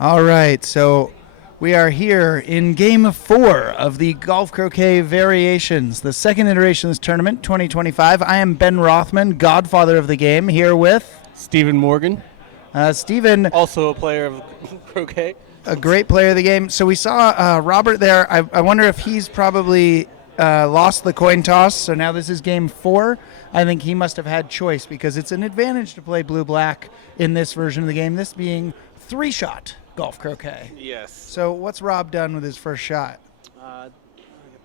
All right, so we are here in Game 4 of the Golf Croquet Variations, the second iteration of this tournament, 2025. I am Ben Rothman, godfather of the game, here with Stephen Morgan, Stephen, also a player of croquet. a great player of the game. So we saw Robert there. I wonder if he's probably lost the coin toss, so now this is Game 4. I think he must have had choice because it's an advantage to play blue-black in this version of the game, this being three-shot golf croquet. Yes. So what's Rob done with his first shot? I have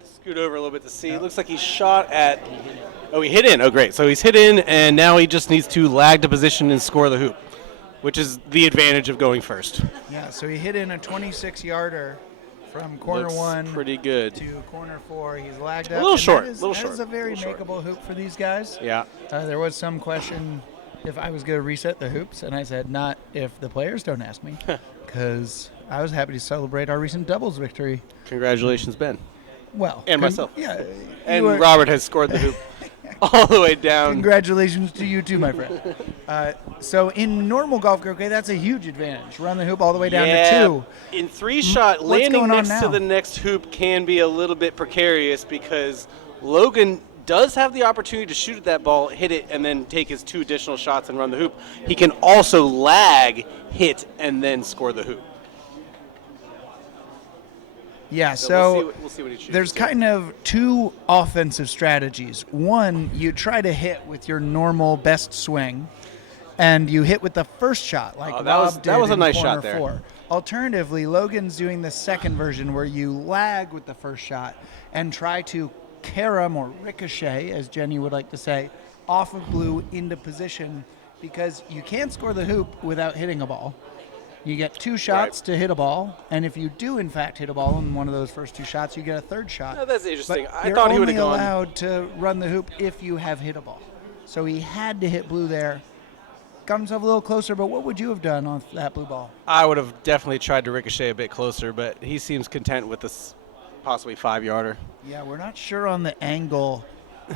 to scoot over a little bit to see. It looks like he shot at. Oh, he hit in. Oh, great. So he's hit in, and now he just needs to lag to position and score the hoop, which is the advantage of going first. Yeah, so he hit in a 26-yarder from corner Looks one pretty good. to corner 4. He's lagged A up. little and short, That is, little that short, is a very little short. makeable hoop for these guys. Yeah. There was some question if I was going to reset the hoops, and I said not if the players don't ask me, because I was happy to celebrate our recent doubles victory. Congratulations, Ben. Well, And myself. Yeah, And Robert has scored the hoop all the way down. Congratulations to you too, my friend. So in normal golf croquet, that's a huge advantage. Run the hoop all the way down to 2. In three-shot, What's landing going on next to now? the next hoop can be a little bit precarious because Logan does have the opportunity to shoot at that ball, hit it, and then take his 2 additional shots and run the hoop. He can also lag, hit, and then score the hoop. Yeah, We'll see what he chooses. there's kind of 2 offensive strategies. One, you try to hit with your normal best swing, and you hit with the first shot, like Oh, Rob that was did a in nice corner shot there. 4. Alternatively, Logan's doing the second version where you lag with the first shot and try to carom or ricochet, as Jenny would like to say, off of blue into position because you can't score the hoop without hitting a ball. You get 2 shots to hit a ball, and if you do in fact hit a ball in one of those first 2 shots, you get a third shot. Oh, that's interesting. But I you're thought he would only have gone. allowed to run the hoop if you have hit a ball. So he had to hit blue there. Got himself a little closer, but what would you have done on that blue ball? I would have definitely tried to ricochet a bit closer, but he seems content with this possibly 5-yarder. Yeah, we're not sure on the angle.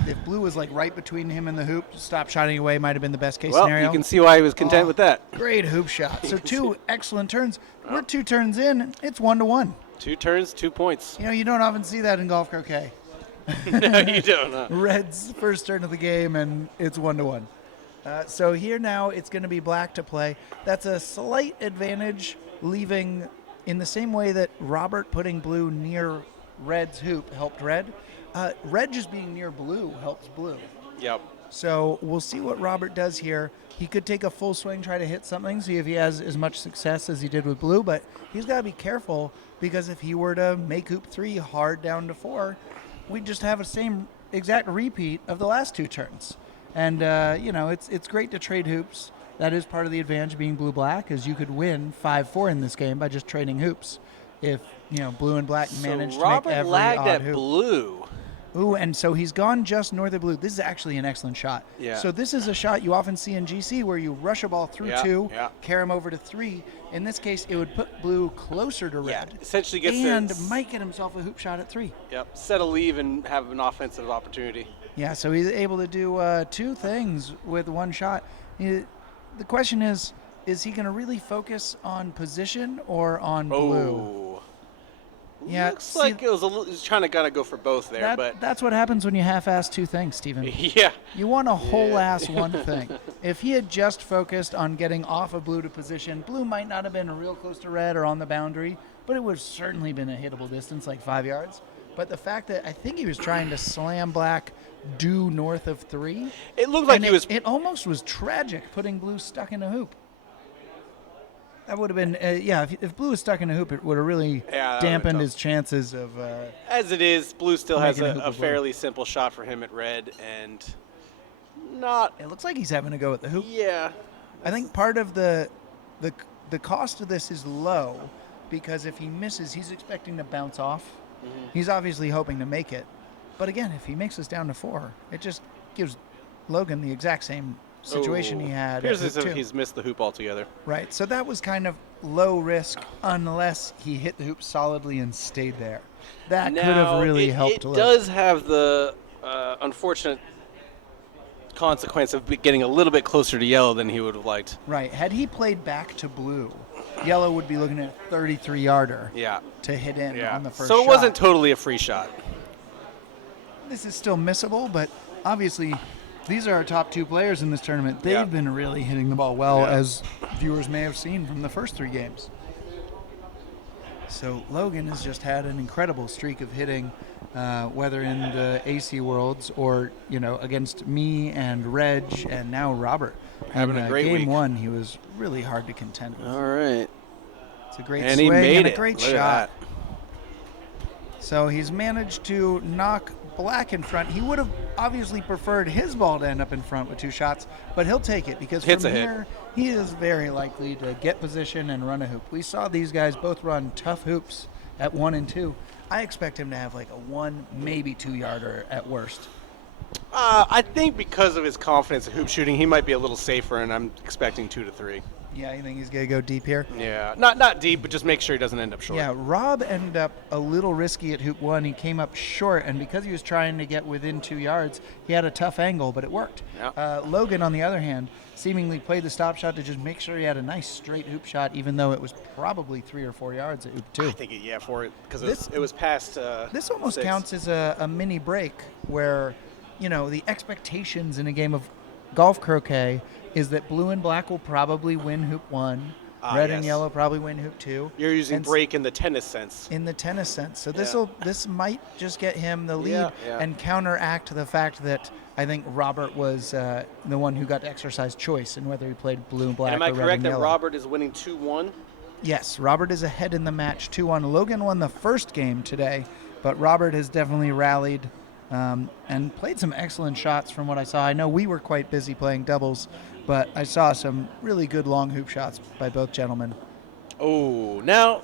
If blue was like right between him and the hoop, stop shotting away might have been the best case Well, scenario. you can see why he was content with that. Great hoop shot. So 2 excellent turns. We're 2 turns in. It's 1-1. 2 turns, 2 points. You know, you don't often see that in golf croquet. No, you don't. Huh? Red's first turn of the game, and it's 1-1. So here now it's going to be black to play. That's a slight advantage, leaving in the same way that Robert putting blue near red's hoop helped red. Red just being near blue helps blue. Yep. So we'll see what Robert does here. He could take a full swing, try to hit something, see if he has as much success as he did with blue, but he's got to be careful because if he were to make hoop 3 hard down to 4, we'd just have a same exact repeat of the last 2 turns. And, it's great to trade hoops. That is part of the advantage of being blue-black, is you could win 5-4 in this game by just trading hoops. If, blue and black manage to make Robert every lagged odd at hoop. blue. Ooh, and so he's gone just north of blue. This is actually an excellent shot. Yeah. So this is a shot you often see in GC where you rush a ball through 2, yeah. carry him over to 3. In this case, it would put blue closer to Yeah, red. essentially gets and the, might get himself a hoop shot at 3. Yep, set a leave and have an offensive opportunity. Yeah, so he's able to do 2 things with 1 shot. The question is he going to really focus on position or on blue? Oh. Yeah, Looks like it was he's trying to gotta go for both there, but that's what happens when you half-ass 2 things, Steven. yeah. You want a whole-ass one thing. If he had just focused on getting off of blue to position, blue might not have been real close to red or on the boundary, but it would have certainly been a hittable distance, like 5 yards. But the fact that I think he was trying to slam black due north of 3. It looked like and he was. It almost was tragic putting blue stuck in a hoop. That would have been, if blue was stuck in a hoop, it would have really Yeah, that would've dampened been his chances of. As it is, blue still has making a hoop a of blue. fairly simple shot for him at red, and not. It looks like he's having to go at the hoop. Yeah. I think part of the cost of this is low because if he misses, he's expecting to bounce off. Mm-hmm. He's obviously hoping to make it. But again, if he makes us down to 4, it just gives Logan the exact same situation he had. Appears at as hoop if 2. he's missed the hoop altogether. Right, so that was kind of low risk unless he hit the hoop solidly and stayed there. That could have really helped. It does have the unfortunate consequence of getting a little bit closer to yellow than he would have liked. Right, had he played back to blue, Yellow would be looking at a 33-yarder Yeah. to hit in Yeah. on the first So it shot. wasn't totally a free shot. This is still missable, but obviously these are our top two players in this tournament. They've Yeah. been really hitting the ball well, Yeah. as viewers may have seen from the first three games. So Logan has just had an incredible streak of hitting, whether in the AC Worlds or, against me and Reg and now Robert. Having In, a great game week. one, he was really hard to contend with. All right. It's a great And swing he made and it. a great Look at shot. that. So he's managed to knock Black in front. He would have obviously preferred his ball to end up in front with two shots, but he'll take it because Hits from a hit. here, he is very likely to get position and run a hoop. We saw these guys both run tough hoops at 1 and 2. I expect him to have like a 1, maybe 2-yarder at worst. I think because of his confidence in hoop shooting, he might be a little safer, and I'm expecting 2 to 3. Yeah, you think he's going to go deep here? Yeah, not deep, but just make sure he doesn't end up short. Yeah, Rob ended up a little risky at hoop 1. He came up short, and because he was trying to get within 2 yards, he had a tough angle, but it worked. Yeah. Logan, on the other hand, seemingly played the stop shot to just make sure he had a nice straight hoop shot, even though it was probably 3 or 4 yards at hoop 2. I think for it because This- it was past. This almost 6. counts as a mini break where, the expectations in a game of golf croquet is that blue and black will probably win hoop 1, red and yes. yellow probably win hoop 2. You're using and break in the tennis sense. in the tennis sense. So Yeah. this might just get him the lead Yeah. and counteract the fact that I think Robert was the one who got to exercise choice in whether he played blue and black And am I or red correct and that yellow. Robert is winning 2-1? Yes, Robert is ahead in the match 2-1. Logan won the first game today, but Robert has definitely rallied and played some excellent shots from what I saw. I know we were quite busy playing doubles, but I saw some really good long hoop shots by both gentlemen. Oh, now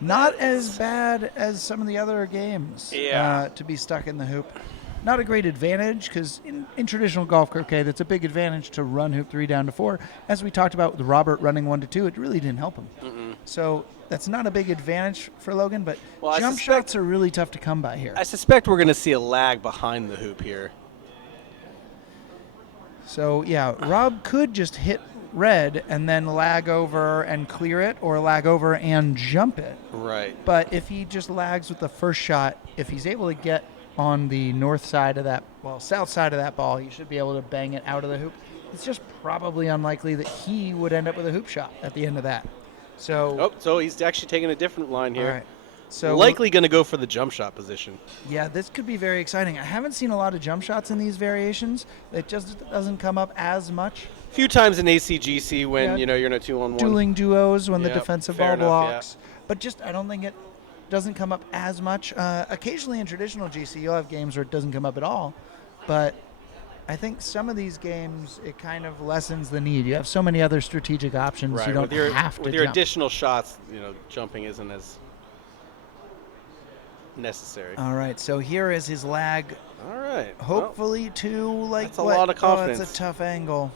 Not as bad as some of the other games Yeah. to be stuck in the hoop. Not a great advantage because in traditional golf croquet, that's a big advantage to run hoop 3 down to 4. As we talked about with Robert running 1 to 2, it really didn't help him. So that's not a big advantage for Logan, but Well, I jump suspect- shots are really tough to come by here. I suspect we're going to see a lag behind the hoop here. So, yeah, Rob could just hit red and then lag over and clear it or lag over and jump it. Right. But if he just lags with the first shot, if he's able to get on the north side of south side of that ball, he should be able to bang it out of the hoop. It's just probably unlikely that he would end up with a hoop shot at the end of that. So, Oh, so he's actually taking a different line here. all right. So Likely going to go for the jump shot position. yeah, this could be very exciting. I haven't seen a lot of jump shots in these variations. It just doesn't come up as much. A few times in ACGC when, Yeah. you're in a 2-on-1. Dueling duos when the Yeah, defensive fair ball enough, blocks. But just I don't think it doesn't come up as much. Occasionally in traditional GC, you'll have games where it doesn't come up at all. But I think some of these games, it kind of lessens the need. You have so many other strategic options. Right. You don't have to with your jump. additional shots, jumping isn't as necessary. All right, so here is his lag. All right. Hopefully to like that's a lot of confidence. Oh, it's a tough angle.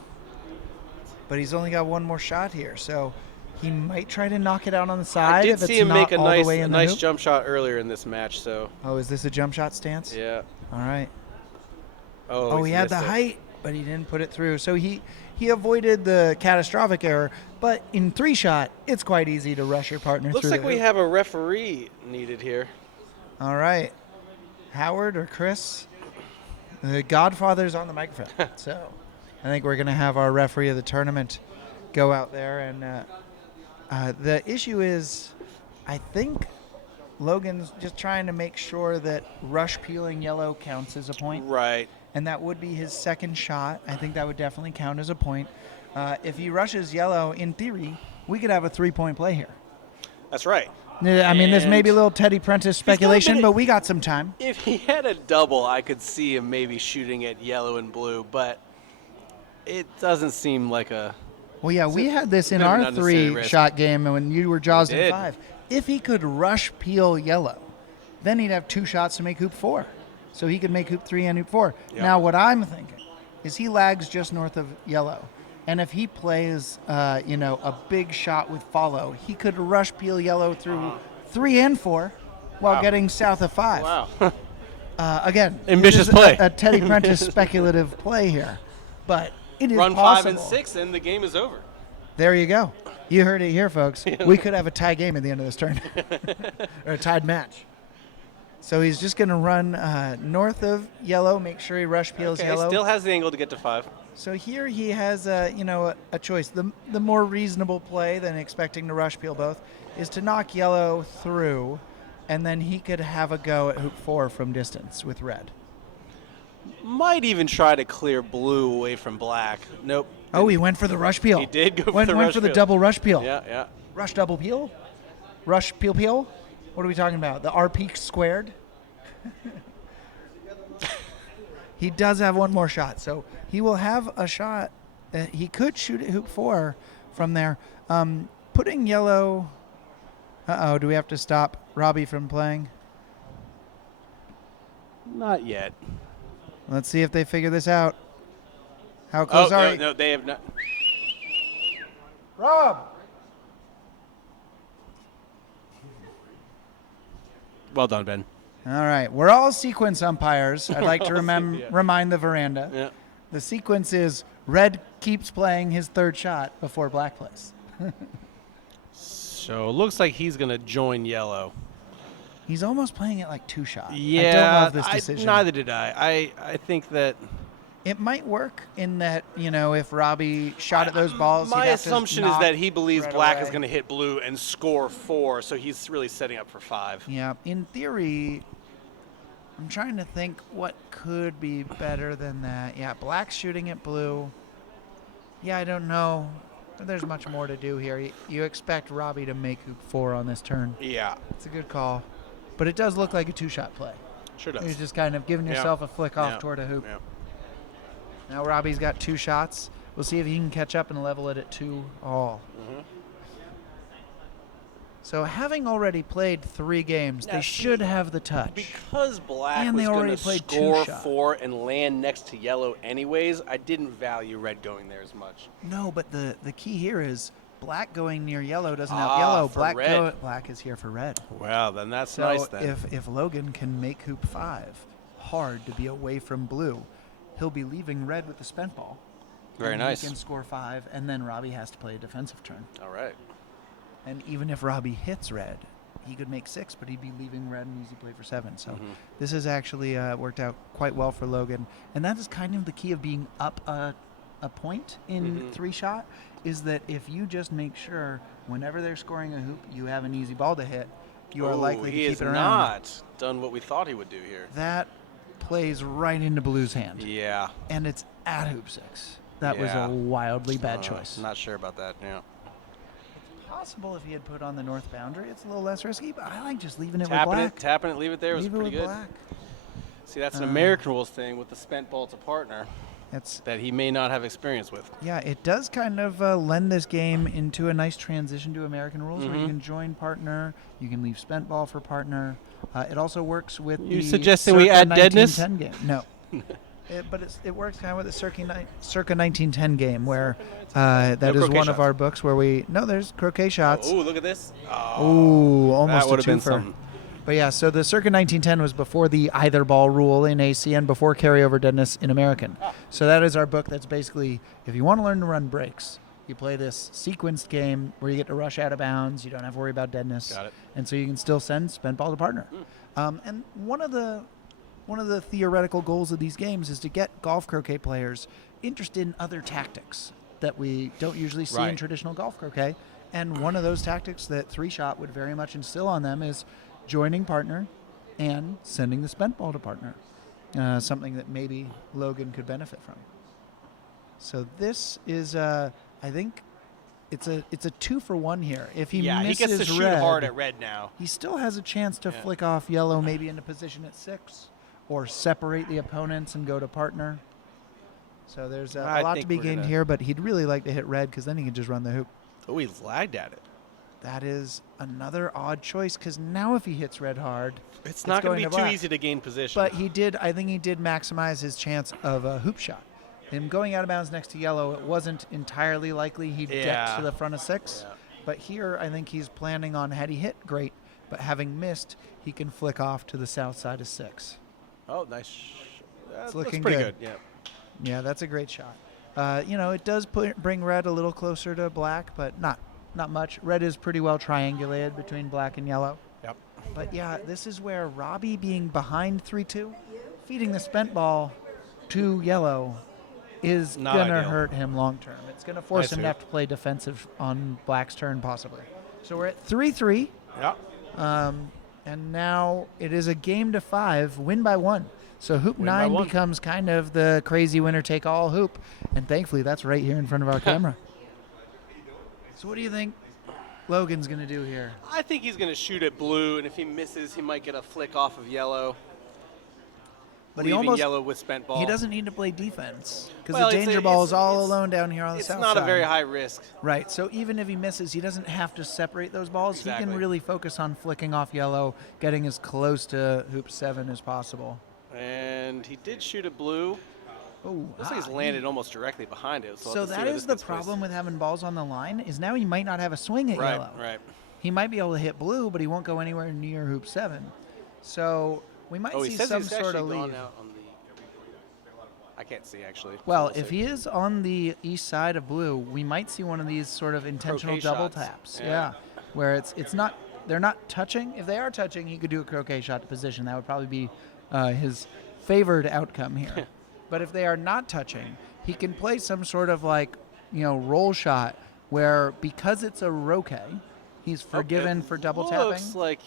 But he's only got one more shot here, so he might try to knock it out on the side. I did if see it's him not make a all the nice, way in the nice hoop. jump shot earlier in this match. So Oh, is this a jump shot stance? yeah. All right. Oh, Oh, he's he had the missed it. height, but he didn't put it through. So he avoided the catastrophic error. But in 3-shot, it's quite easy to rush your partner Looks through like the we hoop. have a referee needed here. All right. Howard or Chris? The Godfather's on the microphone. So I think we're going to have our referee of the tournament go out there. And the issue is, I think Logan's just trying to make sure that rush peeling yellow counts as a point. Right. And that would be his second shot. I think that would definitely count as a point. If he rushes yellow, in theory, we could have a 3-point play here. That's right. I mean, this may be a And little Teddy Prentice speculation, been- but we got some time. If he had a double, I could see him maybe shooting at yellow and blue, but it doesn't seem like a. Well, yeah, we had this in bit of an our unnecessary risk. 3-shot game when you were jaws in did. 5. If he could rush peel yellow, then he'd have 2 shots to make hoop 4. So he could make hoop 3 and hoop 4. Yep. Now, what I'm thinking is he lags just north of yellow. And if he plays, a big shot with follow, he could rush peel yellow through 3 and 4 while Wow. getting south of 5. Wow. Again, Ambitious this is play. a Teddy Prentice speculative play here. But it is Run possible. 5 and 6, and the game is over. There you go. You heard it here, folks. We could have a tie game at the end of this turn, or a tied match. So he's just going to run north of yellow, make sure he rush peels yellow. Still has the angle to get to 5. So here he has a choice. The more reasonable play than expecting to rush peel both is to knock yellow through, and then he could have a go at hoop 4 from distance with red. Might even try to clear blue away from black. Nope. Oh, he went for the rush peel. He did go for went the rush for the peel. double rush peel. Yeah. Rush double peel? Rush peel peel? What are we talking about? The RP squared? He does have one more shot, so he will have a shot. He could shoot at hoop 4 from there. Putting yellow... Uh-oh, do we have to stop Robbie from playing? Not yet. Let's see if they figure this out. How close are you? No, they have not. Rob! Well done, Ben. All right. We're all sequence umpires. I'd like to remind the veranda. Yeah. The sequence is red keeps playing his third shot before black plays. So it looks like he's going to join yellow. He's almost playing it like 2 shot. Yeah. I don't love this decision. Neither did I. I think that... It might work in that, if Robbie shot at those balls, my he'd have to assumption is knock that he believes red black away. is going to hit blue and score 4, so he's really setting up for 5. Yeah, in theory, I'm trying to think what could be better than that. Yeah, black's shooting at blue. Yeah, I don't know. There's much more to do here. You expect Robbie to make hoop 4 on this turn. Yeah. It's a good call. But it does look like a 2-shot play. Sure does. You're just kind of giving yourself a flick off toward a hoop. Yeah. Now Robbie's got 2 shots. We'll see if he can catch up and level it at 2 all. Mm-hmm. So having already played 3 games, they should have the touch. Because black And was they going already to played score 2-shot. 4 and land next to yellow anyways, I didn't value red going there as much. No, but the key here is black going near yellow doesn't help yellow. For red. Black is here for red. Well, then that's So nice then. if Logan can make hoop 5 hard to be away from blue, he'll be leaving red with the spent ball. Very and nice. He can score 5, and then Robbie has to play a defensive turn. All right. And even if Robbie hits red, he could make 6, but he'd be leaving red and easy play for 7. So this has actually worked out quite well for Logan. And that is kind of the key of being up a point in 3-shot, is that if you just make sure whenever they're scoring a hoop, you have an easy ball to hit, you are likely to keep it around. He has not done what we thought he would do here. That plays right into Blue's hand. Yeah. And it's at hoop 6. That was a wildly bad choice. Not sure about that, yeah. Possible if he had put on the north boundary, it's a little less risky, but I like just leaving it with Tapping black. it, leave it there was Leave it pretty with good. black. See, that's an American rules thing with the spent ball to partner That's that he may not have experience with. Yeah, it does kind of lend this game into a nice transition to American rules where you can join partner, you can leave spent ball for partner. It also works with You the suggesting we circa add deadness? 1910 game. No. But it works kind of with the circa 1910 game where that is croquet one of shots. our books where there's croquet shots. Oh, look at this. Ooh, almost that would a have been twofer. something. But yeah, so the circa 1910 was before the either ball rule in AC and before carryover deadness in American. So that is our book that's basically, if you want to learn to run breaks, you play this sequenced game where you get to rush out of bounds, you don't have to worry about deadness. Got it. And so you can still send spent ball to partner. And one of the theoretical goals of these games is to get golf croquet players interested in other tactics that we don't usually see in traditional golf croquet. And one of those tactics that 3-shot would very much instill on them is joining partner and sending the spent ball to partner. Something that maybe Logan could benefit from. So this is, I think, it's a 2-for-1 here. If he misses he gets to shoot red, hard at red now. he still has a chance to flick off yellow, maybe into position at 6, or separate the opponents and go to partner. So there's a lot to be gained here, but he'd really like to hit red because then he can just run the hoop. Oh, he lagged at it. That is another odd choice because now if he hits red hard, It's not going to be too black. easy to gain position. But I think he did maximize his chance of a hoop shot. Him going out of bounds next to yellow, it wasn't entirely likely he'd get to the front of 6. Yeah. But here, I think he's planning on, had he hit, great. But having missed, he can flick off to the south side of 6. Oh, nice. That's looking pretty good. Yeah. Yeah, that's a great shot. It does bring red a little closer to black, but not not much. Red is pretty well triangulated between black and yellow. Yep. But yeah, this is where Robbie being behind 3-2, feeding the spent ball to yellow is Not going to ideal. hurt him long term. It's going to force I him see. to have to play defensive on black's turn, possibly. So we're at 3-3. Yeah. And now it is a game to 5, win by 1. So hoop Win by 9 1. becomes kind of the crazy winner-take-all hoop. And thankfully, that's right here in front of our camera. So what do you think Logan's going to do here? I think he's going to shoot at blue, and if he misses, he might get a flick off of yellow. But he leaving almost yellow with spent ball. he doesn't need to play defense because Well, the it's a- danger ball is all it's- alone down here on the It's south not side. a very high risk. Right. So even if he misses, he doesn't have to separate those balls. He Exactly. can really focus on flicking off yellow, getting as close to hoop 7 as possible. And he did shoot at blue. Oh, Looks like he's landed almost directly behind it. So, So we'll have to see that where is this the gets placed. problem with having balls on the line is now he might not have a swing at Right, yellow. right. He might be able to hit blue, but he won't go anywhere near hoop 7. So we might Oh, he see says some he's sort of actually gone lead. out on the. I can't see actually. Well, So if we'll he see. is on the east side of blue, we might see one of these sort of intentional Croquet double shots. taps. Yeah. Where it's not they're not touching. If they are touching, he could do a croquet shot to position. That would probably be his favored outcome here. But if they are not touching, he can play some sort of roll shot where because it's a roquet, he's forgiven It for double looks tapping. like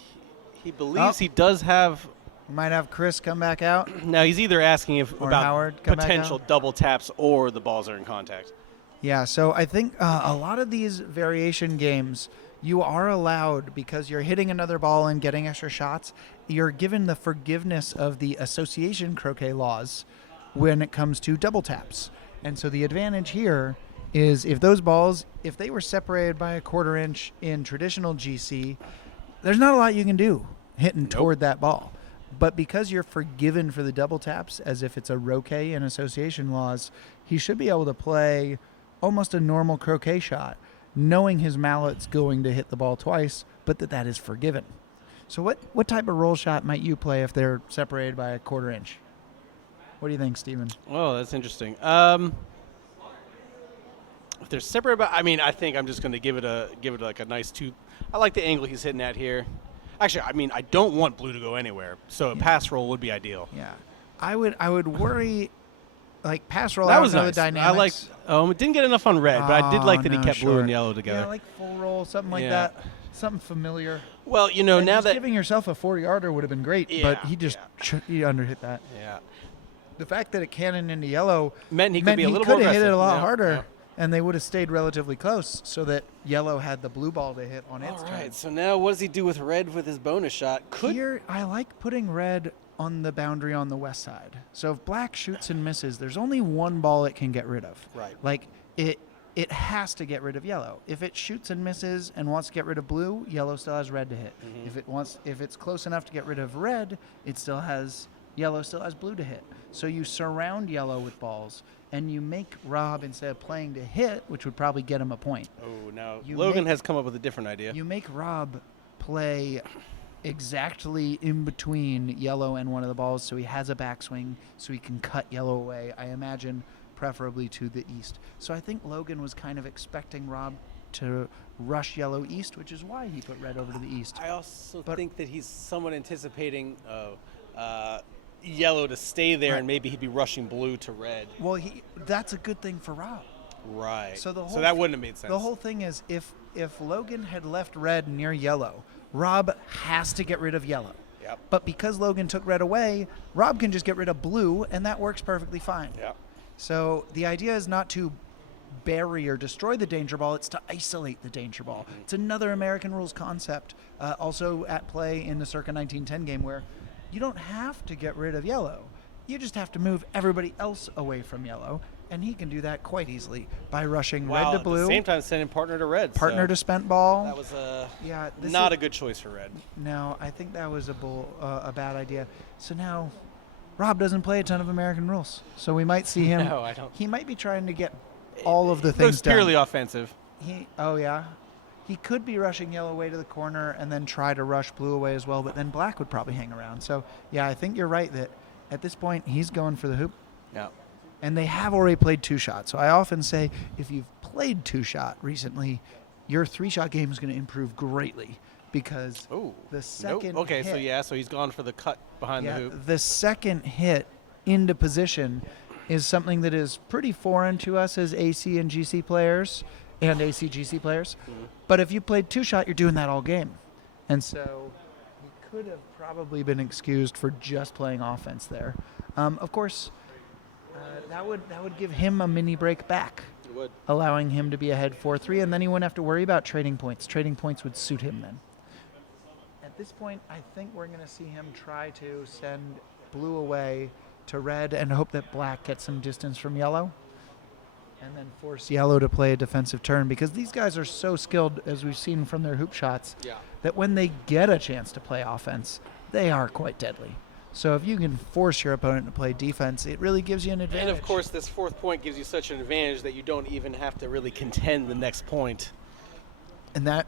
he believes Oh. he does have. Might have Chris come back out. Now he's either asking if Or about Howard come back potential out. double taps or the balls are in contact. Yeah, so I think a lot of these variation games, you are allowed, because you're hitting another ball and getting extra shots, you're given the forgiveness of the association croquet laws when it comes to double taps. And so the advantage here is if those balls, if they were separated by a 1/4 inch in traditional GC, there's not a lot you can do hitting toward that ball. But because you're forgiven for the double taps as if it's a roquet in association laws, he should be able to play almost a normal croquet shot, knowing his mallet's going to hit the ball twice, but that is forgiven. So what type of roll shot might you play if they're separated by a 1/4 inch? What do you think, Steven? Oh, that's interesting. If they're separate, I think I'm just going to give it like a nice two. I like the angle he's hitting at here. Actually, I don't want blue to go anywhere, so a pass roll would be ideal. Yeah, I would worry, like pass roll. That out was into nice. the dynamics. It didn't get enough on red, but I did like that he no, kept blue and sure. yellow together. Yeah, like full roll, something like Yeah. that, something familiar. Well, And now just that giving yourself a 4-yarder would have been great, but Yeah, he just he underhit that. yeah, The fact that it cannoned into yellow meant he could be a little could more have hit it aggressive. a lot Yeah, harder, yeah. and they would have stayed relatively close, so that yellow had the blue ball to hit on its All turn. right, so now what does he do with red with his bonus shot? Here, I like putting red on the boundary on the west side. So if black shoots and misses, there's only one ball it can get rid of. Right. Like it has to get rid of yellow. If it shoots and misses and wants to get rid of blue, yellow still has red to hit. Mm-hmm. If it's close enough to get rid of red, yellow still has blue to hit. So you surround yellow with balls, and you make Rob, instead of playing to hit, which would probably get him a point, Oh, now You Logan make- has come up with a different idea. you make Rob play exactly in between yellow and one of the balls, so he has a backswing, so he can cut yellow away, I imagine, preferably to the east. So I think Logan was kind of expecting Rob to rush yellow east, which is why he put red over to the east. I also But- think that he's somewhat anticipating yellow to stay there, Right. and maybe he'd be rushing blue to red. Well, that's a good thing for Rob. Right. So the whole that wouldn't have made sense. The whole thing is if Logan had left red near yellow, Rob has to get rid of yellow. Yep. But because Logan took red away, Rob can just get rid of blue, and that works perfectly fine. Yep. So the idea is not to bury or destroy the danger ball, it's to isolate the danger ball. It's another American rules concept, also at play in the circa 1910 game, where you don't have to get rid of yellow. You just have to move everybody else away from yellow, and he can do that quite easily by rushing Wow, red to at blue, the same time sending partner to red. partner so to spent ball. That was Yeah, this not is- a good choice for red. No, I think that was a bad idea. So now Rob doesn't play a ton of American rules, so we might see him. No, I don't. He might be trying to get all of the It things was purely done. offensive. He could be rushing yellow away to the corner and then try to rush blue away as well, but then black would probably hang around. So yeah, I think you're right that at this point he's going for the hoop. Yeah. And they have already played 2-shot. So I often say if you've played 2-shot recently, your 3-shot game is going to improve greatly because Oh, the second nope. Okay, hit, so he's gone for the cut behind the hoop. the second hit into position is something that is pretty foreign to us as AC and GC players and AC/GC players. Mm-hmm. But if you played 2-shot, you're doing that all game. And so he could have probably been excused for just playing offense there. Of course, that would give him a mini break back, It would. allowing him to be ahead 4-3, and then he wouldn't have to worry about trading points. Trading points would suit him then. At this point, I think we're going to see him try to send blue away to red and hope that black gets some distance from yellow, and then force yellow to play a defensive turn, because these guys are so skilled, as we've seen from their hoop shots, that when they get a chance to play offense, they are quite deadly. So if you can force your opponent to play defense, it really gives you an advantage. And of course, this 4th point gives you such an advantage that you don't even have to really contend the next point. And that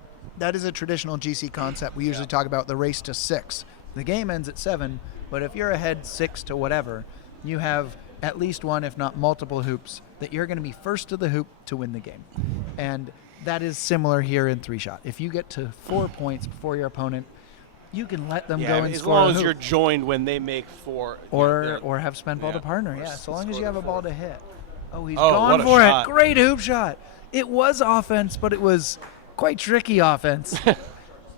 is a traditional GC concept. We usually talk about the race to 6. The game ends at 7, but if you're ahead 6 to whatever, you have at least one, if not multiple hoops, that you're going to be first to the hoop to win the game. And that is similar here in 3-shot. If you get to 4 points before your opponent, you can let them go and as score long a as hoop. you're joined when they make 4. Or have spent ball to partner, Or so long as score you have the a ball fourth. to hit. Oh, he's Oh, gone what a for shot. it. Great hoop shot. It was offense, but it was quite tricky offense.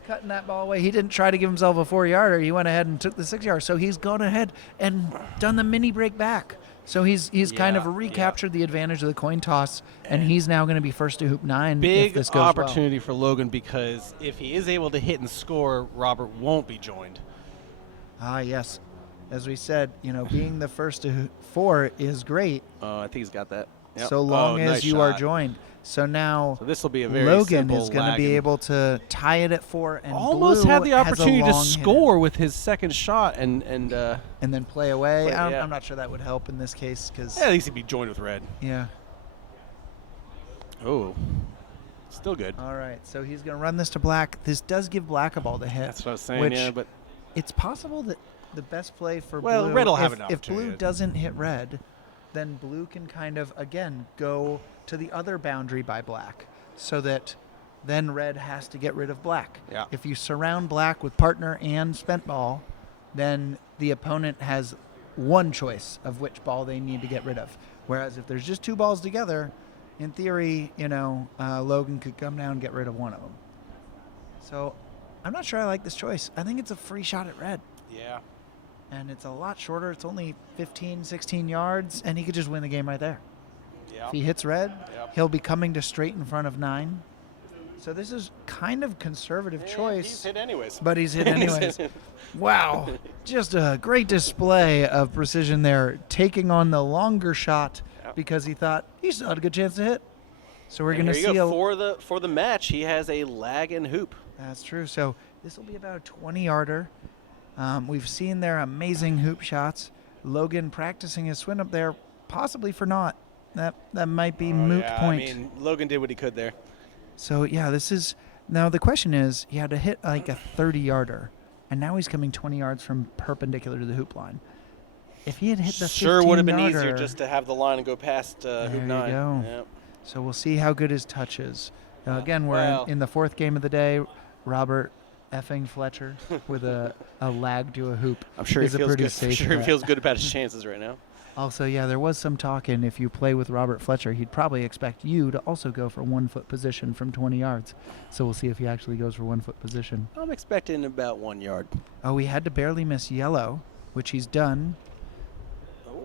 Cutting that ball away. He didn't try to give himself a 4-yarder. He went ahead and took the 6-yard. So he's gone ahead and done the mini break back. So he's kind of recaptured the advantage of the coin toss, and he's now going to be first to hoop 9 if Big this goes opportunity for Logan, because if he is able to hit and score, Robert won't be joined. well. Yes. As we said, being the first to 4 is great, I think he's got that. Yep. so long as nice you are shot. joined. So now So this will be a very Logan simple is going to be lag able to tie it at 4, and almost Blue had the has a opportunity to long hitter. score with his second shot, and and then play away. Play- yeah. I'm not sure that would help in this case because at least he'd be joined with red. yeah. Oh, still good. All right, so he's going to run this to black. This does give black a ball to hit. That's what I was saying. which Yeah, but it's possible that the best play for Well, blue. red will have if, an if blue opportunity. doesn't hit red, then blue can kind of again go to the other boundary by black, so that then red has to get rid of black. Yeah. If you surround black with partner and spent ball, then the opponent has one choice of which ball they need to get rid of. Whereas if there's just 2 balls together, in theory, Logan could come down and get rid of one of them. So I'm not sure I like this choice. I think it's a free shot at red. yeah, And it's a lot shorter. It's only 15, 16 yards, and he could just win the game right there. yeah. If he hits red, Yep. he'll be coming to straight in front of 9. So this is kind of conservative He's choice, hit anyways. but he's hit He's anyways. hit. Wow. Just a great display of precision there, taking on the longer shot Yep. because he thought he still had a good chance to hit. So we're going to Here you see go. For the match, he has a lag and hoop. That's true. So this will be about a 20-yarder. We've seen their amazing hoop shots. Logan practicing his swing up there, possibly for naught. That might be moot Yeah, point. I mean, Logan did what he could there. So yeah, this is now the question is he had to hit like a 30-yarder, and now he's coming 20 yards from perpendicular to the hoop line. If he had hit the Sure would have been 15-yarder, easier just to have the line and go past hoop you 9. go. Yep. So we'll see how good his touch is. Now, again, we're Well. in the 4th game of the day. Robert effing Fletcher with a lag to a hoop. I'm sure he is a feels pretty good. I'm safe sure he bet. feels good about his chances right now. Also, yeah, there was some talk, and if you play with Robert Fletcher, he'd probably expect you to also go for 1-foot position from 20 yards. So we'll see if he actually goes for 1-foot position. I'm expecting about 1 yard. Oh, he had to barely miss yellow, which he's done.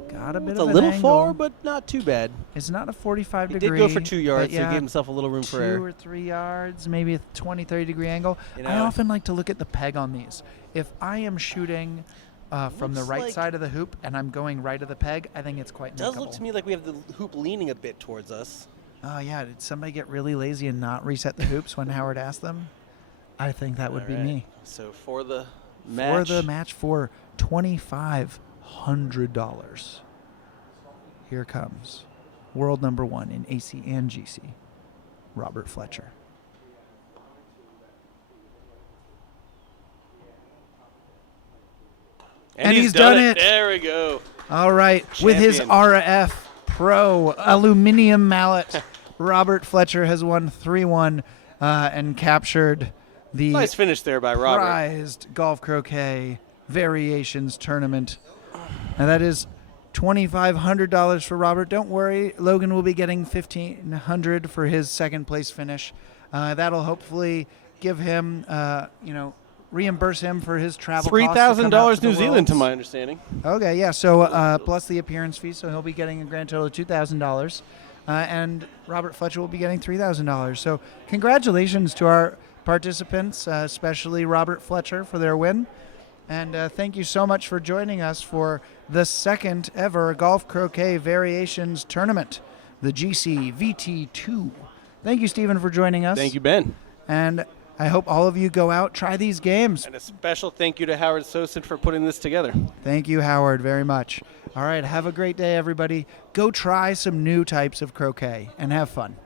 Got a bit It's of a an little angle. far, but not too bad. It's not a 45 He degree. did go for 2 yards, but so yeah, he gave himself a little room for 2 error. or 3 yards, maybe a 20, 30 degree angle. You I know- often like to look at the peg on these. If I am shooting from the Looks right like- side of the hoop and I'm going right of the peg, I think it's quite Does nickable. look to me like we have the hoop leaning a bit towards us. Oh, yeah. Did somebody get really lazy and not reset the hoops when Howard asked them? I think that would All be right. me. So for the match, For the match for $2,500. Here comes world number 1 in AC and GC, Robert Fletcher. And he's done it. There we go. All right, with his Champion. RF Pro aluminum mallet, Robert Fletcher has won 3-1. and captured the Nice finish there by Robert. prized golf croquet variations tournament. And that is $2,500 for Robert. Don't worry, Logan will be getting $1,500 for his second place finish. That'll hopefully give him, reimburse him for his travel costs to come out to $3,000 the New Zealand, to Worlds. my understanding. Okay, yeah. So plus the appearance fee, so he'll be getting a grand total of $2,000, and Robert Fletcher will be getting $3,000. So congratulations to our participants, especially Robert Fletcher, for their win. And thank you so much for joining us for the second ever Golf Croquet Variations Tournament, the GC VT2. Thank you, Stephen, for joining us. Thank you, Ben. And I hope all of you go out, try these games. And a special thank you to Howard Sosin for putting this together. Thank you, Howard, very much. All right, have a great day, everybody. Go try some new types of croquet and have fun.